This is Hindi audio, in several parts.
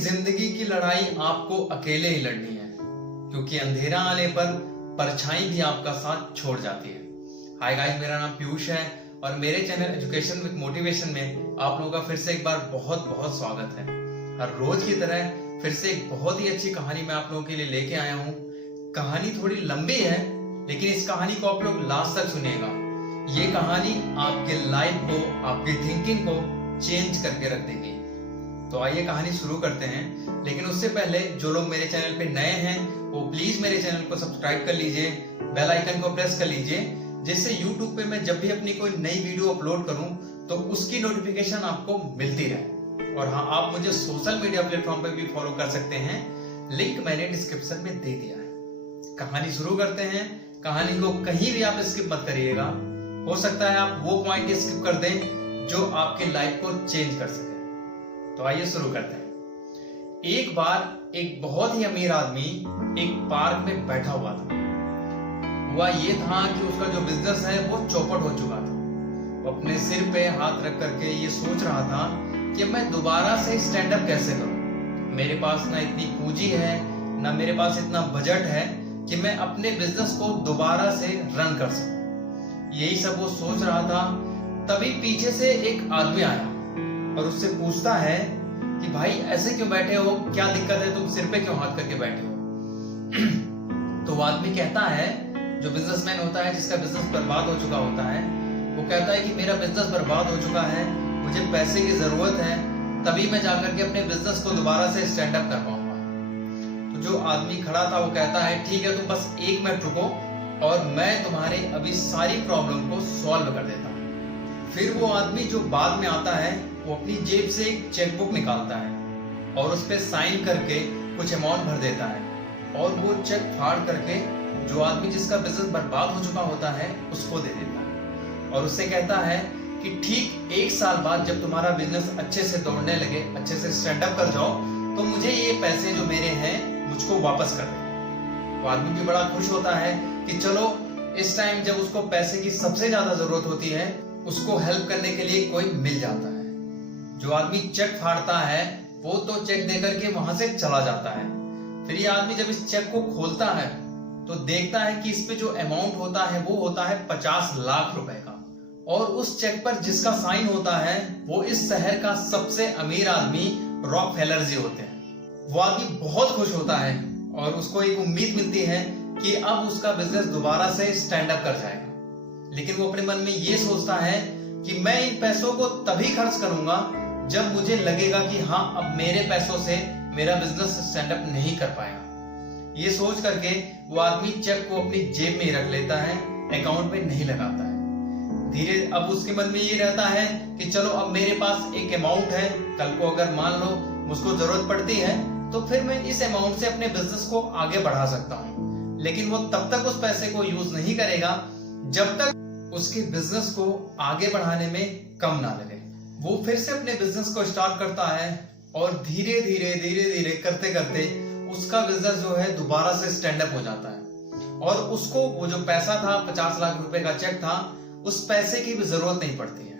जिंदगी की लड़ाई आपको अकेले ही लड़नी है, क्योंकि अंधेरा आने पर परछाई भी आपका साथ छोड़ जाती है। हाय गाइस, मेरा नाम पीयूष है और मेरे चैनल एजुकेशन विद मोटिवेशन में आप लोगों का फिर से एक बार बहुत बहुत स्वागत है। हर रोज की तरह फिर से एक बहुत ही अच्छी कहानी मैं आप लोगों के लिए लेके आया हूँ। कहानी थोड़ी लंबी है, लेकिन इस कहानी को आप लोग लास्ट तक सुनिएगा। ये कहानी आपके लाइफ को, आपकी थिंकिंग को चेंज करके रख देगी। तो आइए कहानी शुरू करते हैं, लेकिन उससे पहले जो लोग मेरे चैनल पे नए हैं वो प्लीज मेरे चैनल को सब्सक्राइब कर लीजिए, बेल आइकन को प्रेस कर लीजिए, जिससे YouTube पे मैं जब भी अपनी कोई नई वीडियो अपलोड करूं तो उसकी नोटिफिकेशन आपको मिलती रहे। और हाँ, आप मुझे सोशल मीडिया प्लेटफॉर्म पे भी फॉलो कर सकते हैं, लिंक मैंने डिस्क्रिप्शन में दे दिया है। कहानी शुरू करते हैं। कहानी को कहीं भी आप स्किप मत करिएगा। हो सकता है आप वो पॉइंट स्किप कर दें जो आपके लाइफ को चेंज कर सके। तो आइए शुरू करते हैं। एक बार एक बहुत ही अमीर आदमी एक पार्क में बैठा हुआ था। हुआ ये था कि उसका जो बिजनेस है वो चौपट हो चुका था। वो अपने सिर पे हाथ रख करके ये सोच रहा था कि मैं दोबारा से स्टैंड अप कैसे करूं। मेरे पास ना इतनी पूंजी है, ना मेरे पास इतना बजट है कि मैं अपने बिजनेस को दोबारा से रन कर सकूं। यही सब वो सोच रहा था। तभी पीछे से एक आदमी आया और उससे पूछता है कि भाई ऐसे क्यों बैठे हो, क्या दिक्कत है, तुम सिर पे क्यों हाथ करके बैठे हो। तो वो आदमी कहता है, जो बिजनेसमैन होता है जिसका बिजनेस बर्बाद हो चुका होता है, वो कहता है कि मेरा बिजनेस बर्बाद हो चुका है, मुझे पैसे की जरूरत है, तभी मैं जाकर के अपने बिजनेस को दोबारा से स्टैंड अप कर पाऊंगा। तो जो आदमी खड़ा था वो कहता है, ठीक है, तुम बस 1 मिनट रुको और मैं तुम्हारे अभी सारी प्रॉब्लम को सॉल्व कर देता हूँ। फिर वो आदमी जो बाद में आता है वो अपनी जेब से एक चेकबुक निकालता है और उस पर साइन करके कुछ अमाउंट भर देता है और वो चेक फाड़ करके जो आदमी जिसका बिजनेस बर्बाद हो चुका होता है उसको दे देता है और उससे कहता है कि ठीक 1 साल बाद जब तुम्हारा बिजनेस अच्छे से दौड़ने लगे, अच्छे से स्टैंड अप कर जाओ, तो मुझे ये पैसे जो मेरे हैं मुझको वापस कर दे। वो आदमी भी बड़ा खुश होता है कि चलो, इस टाइम जब उसको पैसे की सबसे ज्यादा जरूरत होती है उसको हेल्प करने के लिए कोई मिल जाता है। जो आदमी चेक फाड़ता है वो तो चेक देकर के वहां से चला जाता है। फिर ये आदमी जब इस चेक को खोलता है तो देखता है कि इस पे जो अमाउंट होता है वो होता है 50 लाख रुपए का, और उस चेक पर जिसका साइन होता है वो इस शहर का सबसे अमीर आदमी रॉकफेलर जी होते हैं। वो आदमी बहुत खुश होता है और उसको एक उम्मीद मिलती है कि अब उसका बिजनेस दोबारा से स्टैंड अप कर जाएगा। लेकिन वो अपने मन में ये सोचता है कि मैं इन पैसों को तभी खर्च करूंगा जब मुझे लगेगा कि हाँ, अब मेरे पैसों से मेरा बिजनेस स्टैंड अप नहीं कर पाएगा। ये सोच करके वो आदमी चेक को अपनी जेब में ही रख लेता है, अकाउंट में नहीं लगाता है। धीरे अब उसके मन में ये रहता है कि चलो, अब मेरे पास एक अमाउंट है, कल को अगर मान लो मुझको जरूरत पड़ती है तो फिर मैं इस अमाउंट से अपने बिजनेस को आगे बढ़ा सकता हूँ। लेकिन वो तब तक उस पैसे को यूज नहीं करेगा जब तक उसके बिजनेस को आगे बढ़ाने में कम ना लगे। वो फिर से अपने बिजनेस को स्टार्ट करता है और धीरे धीरे करते करते उसका बिजनेस जो है दोबारा से स्टैंड अप हो जाता है और उसको वो जो पैसा था, 50 लाख रुपए का चेक था, उस पैसे की भी जरूरत नहीं पड़ती है।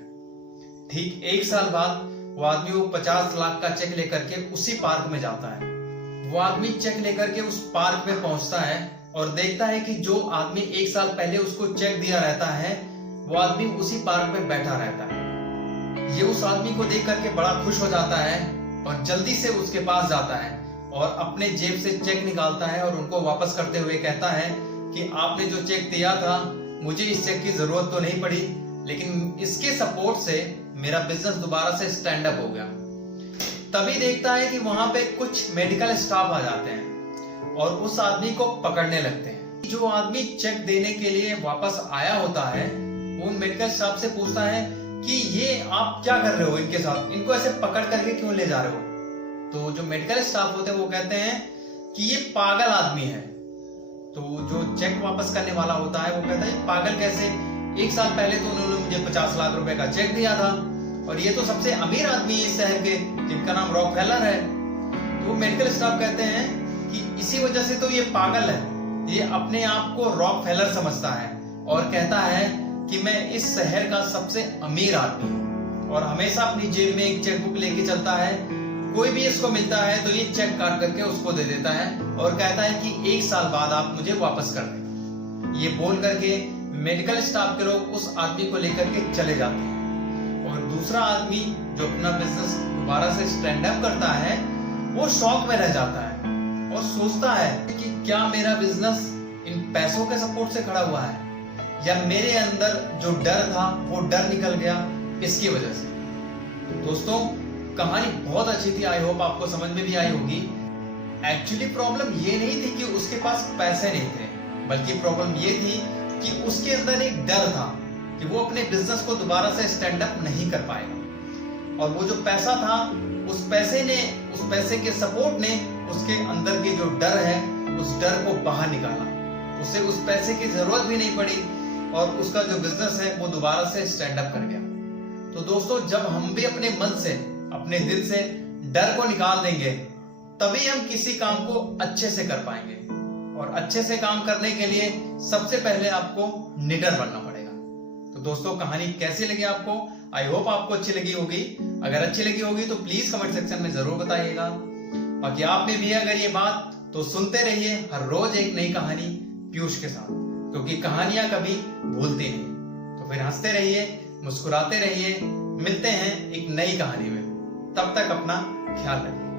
ठीक 1 साल बाद वो आदमी वो 50 लाख का चेक लेकर के उसी पार्क में जाता है। वो आदमी चेक लेकर के उस पार्क में पहुंचता है और देखता है कि जो आदमी 1 साल पहले उसको चेक दिया रहता है वो आदमी उसी पार्क में बैठा रहता है। ये उस आदमी को देख करके बड़ा खुश हो जाता है और जल्दी से उसके पास जाता है और अपने जेब से चेक निकालता है और उनको वापस करते हुए कहता है कि आपने जो चेक दिया था, मुझे इस चेक की जरूरत तो नहीं पड़ी, लेकिन इसके सपोर्ट से मेरा बिजनेस दोबारा से स्टैंड अप हो गया। तभी देखता है कि वहां पे कुछ मेडिकल स्टाफ आ जाते हैं और उस आदमी को पकड़ने लगते हैं। जो आदमी चेक देने के लिए वापस आया होता है वो मेडिकल स्टाफ से पूछता है कि ये आप क्या कर रहे हो इनके साथ, इनको ऐसे पकड़ करके क्यों ले जा रहे हो। तो जो मेडिकल स्टाफ होते हैं वो कहते हैं कि ये पागल आदमी है। तो जो चेक वापस करने वाला होता है वो कहता है, पागल कैसे, 1 साल पहले तो उन्होंने मुझे 50 लाख रुपए का चेक दिया था और ये तो सबसे अमीर आदमी है इस शहर के, जिनका नाम रॉकफेलर है। तो मेडिकल स्टाफ कहते हैं कि इसी वजह से तो ये पागल है, ये अपने आप को रॉकफेलर समझता है और कहता है कि मैं इस शहर का सबसे अमीर आदमी हूं और हमेशा अपनी जेब में एक चेकबुक लेके चलता है कोई भी इसको मिलता है तो ये चेक काट करके उसको दे देता है और कहता है कि 1 साल बाद आप मुझे वापस कर दें। ये बोल करके मेडिकल स्टाफ के लोग उस आदमी को लेकर के चले जाते हैं और दूसरा आदमी जो अपना बिजनेस दोबारा से स्टैंड अप करता है वो शॉक में रह जाता है और सोचता है कि क्या मेरा बिजनेस इन पैसों के सपोर्ट से खड़ा हुआ है या मेरे अंदर जो डर था वो डर निकल गया इसकी वजह से। तो दोस्तों कहानी बहुत अच्छी थी, आई होप आपको समझ में भी आई होगी। एक्चुअली प्रॉब्लम ये नहीं थी कि उसके पास पैसे नहीं थे, बल्कि प्रॉब्लम ये थी कि उसके अंदर एक डर था कि वो अपने बिजनेस को दोबारा से स्टैंड अप नहीं कर पाएगा और वो जो पैसा था उस पैसे के सपोर्ट ने उसके अंदर के जो डर है उस डर को बाहर निकाला। उसे उस पैसे की जरूरत भी नहीं पड़ी और उसका जो बिजनेस है वो दोबारा से स्टैंड अप कर गया। तो दोस्तों जब हम भी अपने मन से अपने दिल से डर को निकाल देंगे तभी हम किसी काम को अच्छे से कर पाएंगे और अच्छे से काम करने के लिए सबसे पहले आपको निडर बनना पड़ेगा। तो दोस्तों कहानी कैसी लगी आपको? आई होप आपको अच्छी लगी होगी। अगर अच्छी लगी होगी तो प्लीज कमेंट सेक्शन में जरूर बताइएगा। बाकी आप में भी अगर ये बात तो सुनते रहिए हर रोज एक नई कहानी पीयूष के साथ, क्योंकि कहानियां कभी भूलती नहीं। तो फिर हंसते रहिए, मुस्कुराते रहिए, मिलते हैं एक नई कहानी में। तब तक अपना ख्याल रखिए।